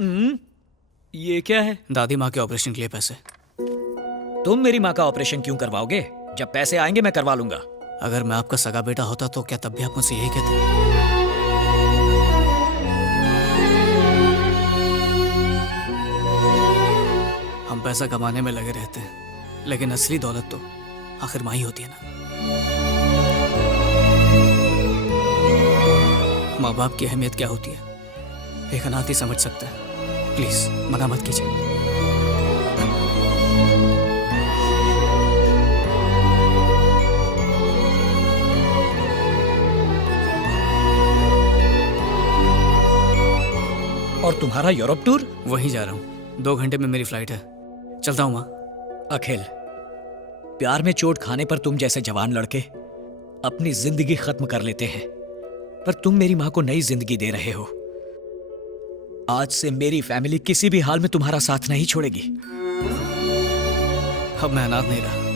ये क्या है? दादी माँ के ऑपरेशन के लिए पैसे। तुम मेरी माँ का ऑपरेशन क्यों करवाओगे? जब पैसे आएंगे मैं करवा लूंगा। अगर मैं आपका सगा बेटा होता तो क्या तब भी आप मुझसे यही कहते? हम पैसा कमाने में लगे रहते हैं, लेकिन असली दौलत तो आखिर माँ ही होती है ना। माँ बाप की अहमियत क्या होती है एक अनाथ ही समझ सकता है। प्लीज मना मत कीजिए। और तुम्हारा यूरोप टूर? वहीं जा रहा हूँ, 2 घंटे में मेरी फ्लाइट है। चलता हूँ माँ। अखिल, प्यार में चोट खाने पर तुम जैसे जवान लड़के अपनी जिंदगी खत्म कर लेते हैं, पर तुम मेरी माँ को नई जिंदगी दे रहे हो। आज से मेरी फैमिली किसी भी हाल में तुम्हारा साथ नहीं छोड़ेगी। अब मैं अनाथ नहीं रहा।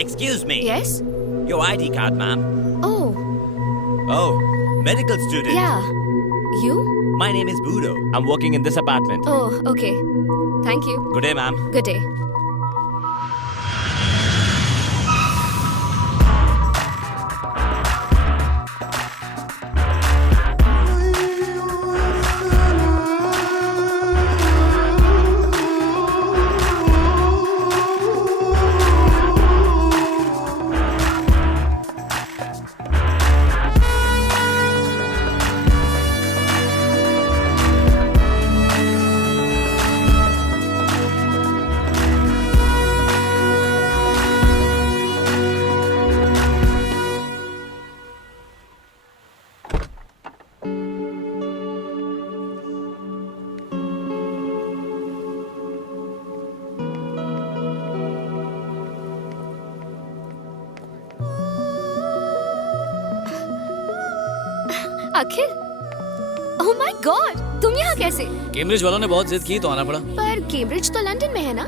Excuse me. Yes? Your ID card, ma'am. Oh, Oh, medical student. yeah. You? My name is Budo. I'm working in this apartment. Oh, okay. Thank you. Good day, ma'am. Good day. Akhil, oh my God, तुम यहाँ कैसे? Cambridge वालों ने बहुत जिद की तो आना पड़ा। पर कैम्ब्रिज तो लंदन में है ना?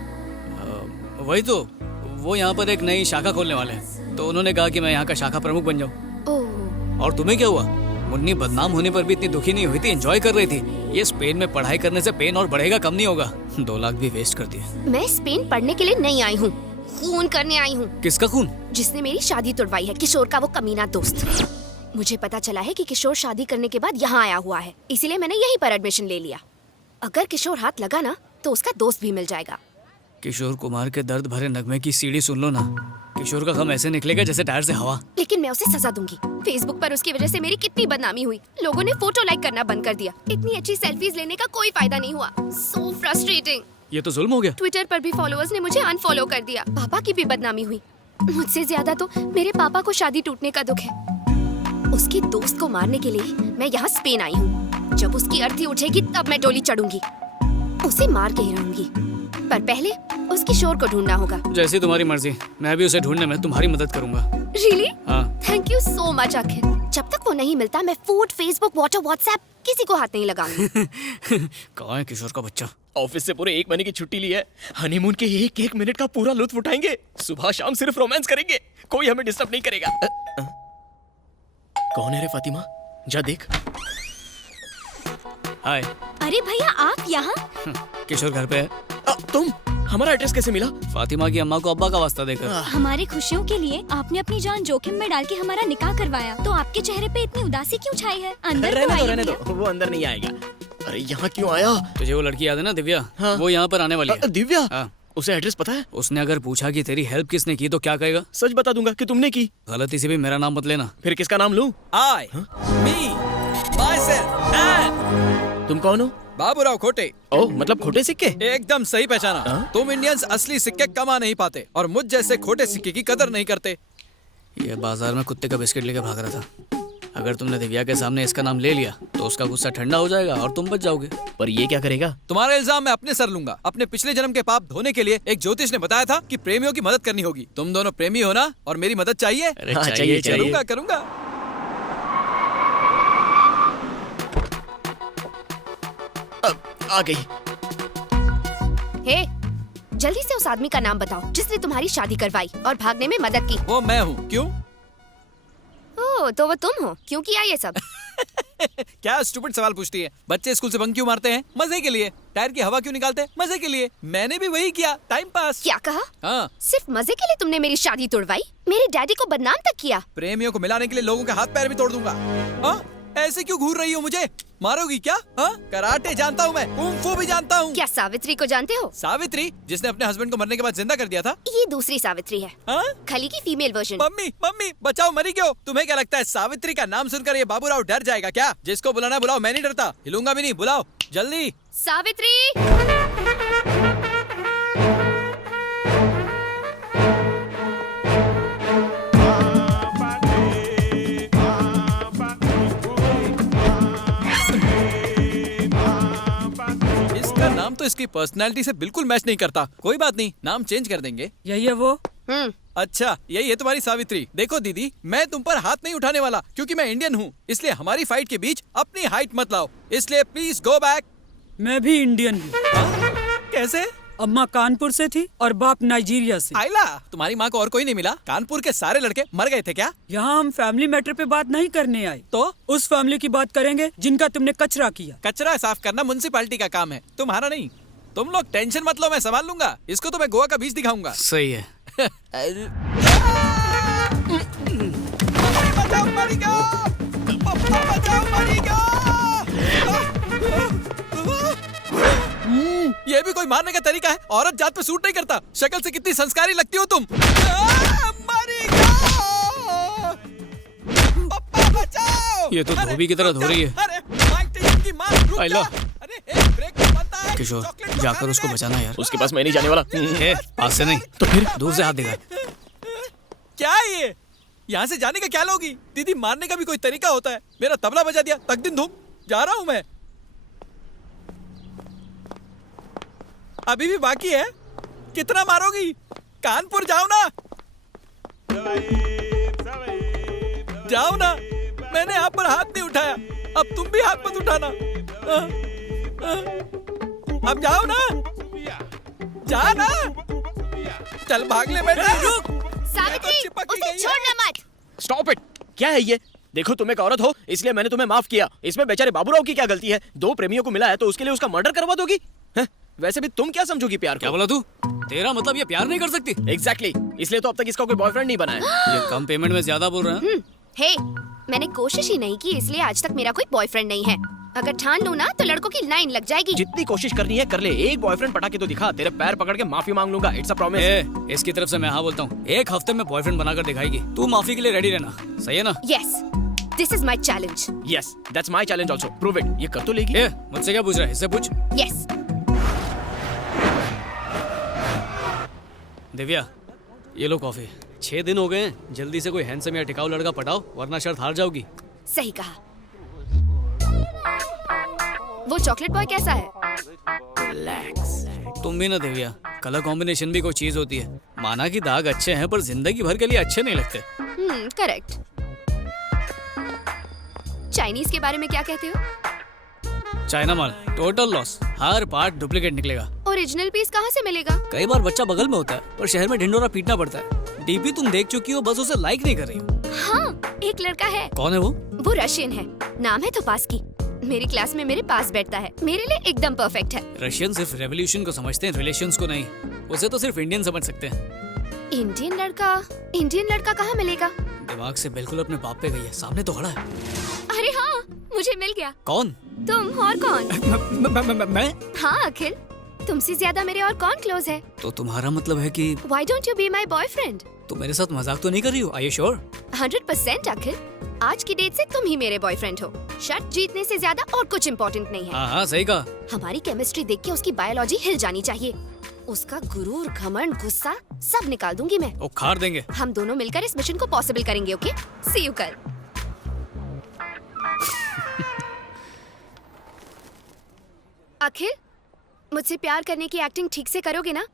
वही तो, वो यहाँ पर एक नई शाखा खोलने वाले हैं, तो उन्होंने कहा कि मैं यहाँ का शाखा प्रमुख बन जाऊँ। ओह, और तुम्हें क्या हुआ? मुन्नी बदनाम होने पर भी इतनी दुखी नहीं हुई थी, एंजॉय कर रही थी। ये स्पेन में पढ़ाई करने से पेन और बढ़ेगा, कम नहीं होगा। 2 लाख भी वेस्ट कर दिए। मैं स्पेन पढ़ने के लिए नहीं आई हूँ, खून करने आई हूँ। किसका खून? जिसने मेरी शादी तुड़वाई है, किशोर का वो कमीना दोस्त। मुझे पता चला है कि किशोर शादी करने के बाद यहाँ आया हुआ है, इसीलिए मैंने यहीं पर एडमिशन ले लिया। अगर किशोर हाथ लगा ना तो उसका दोस्त भी मिल जाएगा। किशोर कुमार के दर्द भरे नगमे की सीढ़ी सुन लो ना। किशोर का गम ऐसे निकलेगा जैसे टायर से हवा। लेकिन मैं उसे सजा दूंगी। फेसबुक पर उसकी वजह से मेरी कितनी बदनामी हुई। लोगों ने फोटो लाइक करना बंद कर दिया। इतनी अच्छी सेल्फीज लेने का कोई फायदा नहीं हुआ। So frustrating. ये तो जुल्म हो गया। ट्विटर पर भी फॉलोअर्स ने मुझे अनफॉलो कर दिया। पापा की भी बदनामी हुई। मुझसे ज्यादा तो मेरे पापा को शादी टूटने का दुख है। उसके दोस्त को मारने के लिए मैं यहाँ स्पेन आई हूँ। जब उसकी अर्थी उठेगी तब मैं डोली चढ़ूंगी। उसे मार के ही रहूंगी, पर पहले उस किशोर को ढूंढना होगा। जैसी तुम्हारी मर्जी, मैं भी उसे ढूंढने में तुम्हारी मदद करूंगा। रियली? हाँ। थैंक यू सो मच अखिल। जब तक वो नहीं मिलता मैं फूड, फेसबुक, व्हाट्सएप किसी को हाथ नहीं लगाऊंगी। कहाँ है किशोर का बच्चा? ऑफिस से पूरे 1 महीने की छुट्टी ली है। हनीमून के 1-1 मिनट का पूरा लुत्फ उठाएंगे। सुबह शाम सिर्फ रोमांस करेंगे, कोई हमें डिस्टर्ब नहीं करेगा। कौन है रे फातिमा? जा देख। हाय। अरे भैया आप यहाँ? किशोर घर पे है। तुम? हमारा एड्रेस कैसे मिला? फातिमा की अम्मा को अब्बा का वास्ता देकर। हमारी खुशियों के लिए आपने अपनी जान जोखिम में डाल के हमारा निकाह करवाया, तो आपके चेहरे पे इतनी उदासी क्यों छाई है? अंदर तो आइए रहने भैया। दो, वो अंदर नहीं आएगा। अरे यहाँ क्यों आया? तुझे वो लड़की याद है ना दिव्या? हाँ। वो यहाँ पर आने वाली है। दिव्या? हाँ। उसे एड्रेस पता है? उसने अगर पूछा कि तेरी हेल्प किसने की तो क्या कहेगा? सच बता दूंगा कि तुमने की। गलती से भी मेरा नाम मत लेना। फिर किसका नाम लूं? I, me, myself, and तुम कौन हो? बाबूराव खोटे। ओह, मतलब खोटे सिक्के? एकदम सही पहचाना। हाँ? तुम इंडियंस असली सिक्के कमा नहीं पाते और मुझ जैसे खोटे सिक्के की कदर नहीं करते। ये बाजार में कुत्ते का बिस्किट लेके भाग रहा था। अगर तुमने दिव्या के सामने इसका नाम ले लिया तो उसका गुस्सा ठंडा हो जाएगा और तुम बच जाओगे। पर ये क्या करेगा? तुम्हारा इल्जाम मैं अपने सर लूंगा। अपने पिछले जन्म के पाप धोने के लिए एक ज्योतिष ने बताया था कि प्रेमियों की मदद करनी होगी। तुम दोनों प्रेमी हो ना, और मेरी मदद चाहिए? अरे हाँ, चाहिए चाहिए। करूंगा करूंगा। आ गई। हे, जल्दी से उस आदमी का नाम बताओ जिसने तुम्हारी शादी करवाई और भागने में मदद की। वो मैं हूँ। क्यों? ओह, तो वो तुम हो। क्यों किया ये सब? क्या स्टूपिड सवाल पूछती है? बच्चे स्कूल से बंक क्यों मारते हैं? मजे के लिए। टायर की हवा क्यों निकालते हैं? मजे के लिए। मैंने भी वही किया, टाइम पास। क्या कहा? हाँ, सिर्फ मजे के लिए तुमने मेरी शादी तोड़वाई? मेरे डैडी को बदनाम तक किया। प्रेमियों को मिलाने के लिए लोगों के हाथ पैर भी तोड़ दूंगा। हाँ? ऐसे क्यों घूर रही हो मुझे? मारोगी क्या? हाँ? कराटे जानता हूँ मैं, कुंग फू भी जानता हूँ। क्या सावित्री को जानते हो? सावित्री, जिसने अपने हस्बैंड को मरने के बाद जिंदा कर दिया था? ये दूसरी सावित्री है, हाँ? खली की फीमेल वर्जन। मम्मी मम्मी बचाओ, मरी क्यों? तुम्हें क्या लगता है सावित्री का नाम सुनकर ये बाबूराव डर जाएगा क्या? जिसको बुलाना बुलाओ, मैं नहीं डरता। हिलूंगा भी नहीं। बुलाओ जल्दी। सावित्री! इसका नाम तो इसकी पर्सनैलिटी से बिल्कुल मैच नहीं करता। कोई बात नहीं, नाम चेंज कर देंगे। यही है वो। अच्छा, यही है तुम्हारी सावित्री। देखो दीदी, मैं तुम पर हाथ नहीं उठाने वाला क्योंकि मैं इंडियन हूँ। इसलिए हमारी फाइट के बीच अपनी हाइट मत लाओ। इसलिए प्लीज गो बैक। मैं भी इंडियन हूँ। कैसे? अम्मा कानपुर से थी और बाप नाइजीरिया से। आइला, तुम्हारी माँ को और कोई नहीं मिला? कानपुर के सारे लड़के मर गए थे क्या? यहाँ हम फैमिली मैटर पे बात नहीं करने आए, तो उस फैमिली की बात करेंगे जिनका तुमने कचरा किया। कचरा साफ करना म्युनिसिपैलिटी का काम है, तुम्हारा नहीं। तुम लोग टेंशन मत लो, मैं संभाल लूंगा। इसको तो मैं गोवा का बीच दिखाऊंगा। सही है। बचाओ, मरेगा! बचाओ, मरेगा! ये भी कोई मारने का तरीका है? औरत जात पे सूट नहीं करता। शक्ल से कितनी संस्कारी लगती हो तुम। मरेगा! पप्पा बचाओ! ये तो धोबी की तरह धो रही है। अरे, माइक टाइसन की माँ, रुक जा! आइला। अरे, एक ब्रेक तो बनता है। किशोर, चॉकलेट तो जाकर खा उसको ले। बचाना यार। उसके पास मैं नहीं जाने वाला। ए, पास से नहीं तो फिर? दूर से हाथ दिखा। क्या है ये? यहाँ से जाने का क्या लोगी? दीदी, मारने का भी कोई तरीका होता है। मेरा तबला बजा दिया, तक दिन धूम। जा रहा हूँ मैं। अभी भी बाकी है। कितना मारोगी? कानपुर जाओ ना। जाओ ना। मैंने आप पर हाथ नहीं उठाया, अब तुम भी हाथ मत उठाना। अब जाओ ना। जा ना। चल भाग ले बेटा। रुक। सावित्री, चिपक ही उसे गई है। छोड़ना मत। Stop it! क्या है ये? देखो, तुम एक औरत हो, इसलिए मैंने तुम्हें माफ किया। इसमें बेचारे बाबूराव की क्या गलती है? दो प्रेमियों को मिला है तो उसके लिए उसका मर्डर करवा दोगी? हैं? वैसे भी तुम क्या समझोगी प्यार क्या को? बोला तू? तेरा मतलब ये प्यार नहीं कर सकती? एग्जैक्टली, इसलिए तो अब तक इसका कोई बॉयफ्रेंड नहीं बना है। ये कम पेमेंट में ज्यादा बोल रहे हैं। हे, मैंने कोशिश ही नहीं की, इसलिए आज तक मेरा कोई बॉयफ्रेंड नहीं है। अगर ठान लूं ना तो लड़कों की लाइन लग जाएगी। जितनी कोशिश करनी है कर ले। एक बॉयफ्रेंड पटा के तो दिखा, तेरे पैर पकड़ के माफी मांग लूंगा। It's a promise. ए, इसकी तरफ से मैं हाँ बोलता हूँ। एक हफ्ते में बॉयफ्रेंड बनाकर दिखाएगी। तू माफी के लिए रेडी रहना। सही है ना? Yes, this is my challenge. Yes, that's my challenge also. Prove it. ये कर तो लेगी। ए, मुझसे क्या पूछ रहा है? इससे पूछ। यस। दिव्या, ये लो कॉफी। 6 दिन हो गए हैं। जल्दी से कोई हैंडसम या टिकाऊ लड़का पटाओ, वरना शर्त हार जाओगी। सही कहा। वो चॉकलेट बॉय कैसा है? तुम भी ना दिव्या, कलर कॉम्बिनेशन भी कोई चीज होती है। माना कि दाग अच्छे हैं पर जिंदगी भर के लिए अच्छे नहीं लगते। करेक्ट। चाइनीज के बारे में क्या कहते हो? चाइना माल टोटल लॉस। हर पार्ट डुप्लीकेट निकलेगा। ओरिजिनल पीस कहाँ से मिलेगा? कई बार बच्चा बगल में होता है पर शहर में ढिंडोरा पीटना पड़ता है। डीपी तुम देख चुकी हो, बस उसे लाइक नहीं कर रही हो। हाँ, एक लड़का है। कौन है वो? वो रशियन है, नाम है तोपास्की। मेरी क्लास में मेरे पास बैठता है, मेरे लिए एकदम परफेक्ट है। रशियन सिर्फ रेवोल्यूशन को समझते हैं, रिलेशंस को नहीं। उसे तो सिर्फ इंडियन समझ सकते हैं। इंडियन लड़का कहाँ मिलेगा? दिमाग से बिल्कुल अपने बाप पे गई है, सामने तो खड़ा है। अरे हाँ, मुझे मिल गया। कौन? तुम और कौन? मैं? हाँ अखिल, तुमसे ज्यादा मेरे और कौन क्लोज है? तो तुम्हारा मतलब है कि Why don't you be my boyfriend? तुम मेरे साथ मजाक तो नहीं कर रही हो? Are you sure? 100% अखिल, आज की डेट से तुम ही मेरे बॉयफ्रेंड हो। शर्त जीतने से ज्यादा और कुछ इम्पोर्टेंट नहीं है। हाँ सही कहा। हमारी केमिस्ट्री देख के उसकी बायोलॉजी हिल जानी चाहिए। उसका गुरूर, घमंड, गुस्सा सब निकाल दूंगी मैं। उखाड़ देंगे। हम दोनों मिलकर इस मिशन को पॉसिबल करेंगे। ओके, सी यू कल। अखिल, मुझसे प्यार करने की एक्टिंग ठीक से करोगे ना?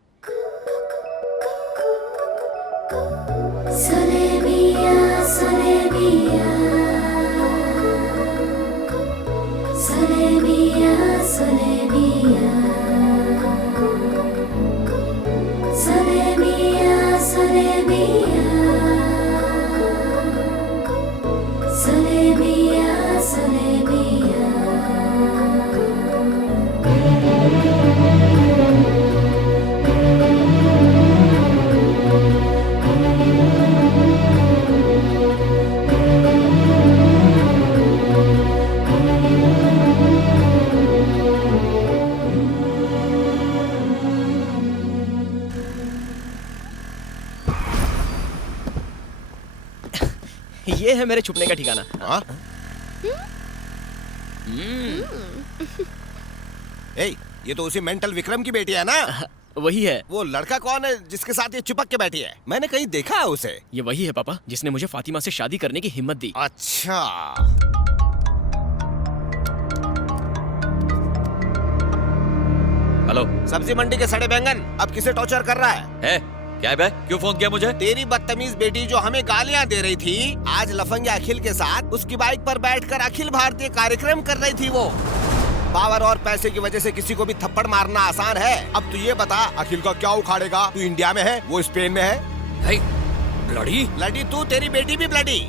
ये है मेरे छुपने का ठिकाना। हाँ? ए, ये तो उसी मेंटल विक्रम की बेटी है ना? वही है। वो लड़का कौन है जिसके साथ ये चिपक के बैठी है? मैंने कहीं देखा है उसे। ये वही है पापा, जिसने मुझे फातिमा से शादी करने की हिम्मत दी। अच्छा। हेलो। सब्जी मंडी के सड़े बैंगन अब किसे टॉर्चर कर रहा है? क्या बे? क्यों फोन किया मुझे? तेरी बदतमीज बेटी जो हमें गालियां दे रही थी, आज लफंगे अखिल के साथ उसकी बाइक पर बैठकर अखिल भारतीय कार्यक्रम कर रही थी। वो पावर और पैसे की वजह से किसी को भी थप्पड़ मारना आसान है। अब तू ये बता, अखिल का क्या उखाड़ेगा? तू इंडिया में है, वो स्पेन में है। ब्लडी? लड़ी तू, तेरी बेटी भी ब्लडी।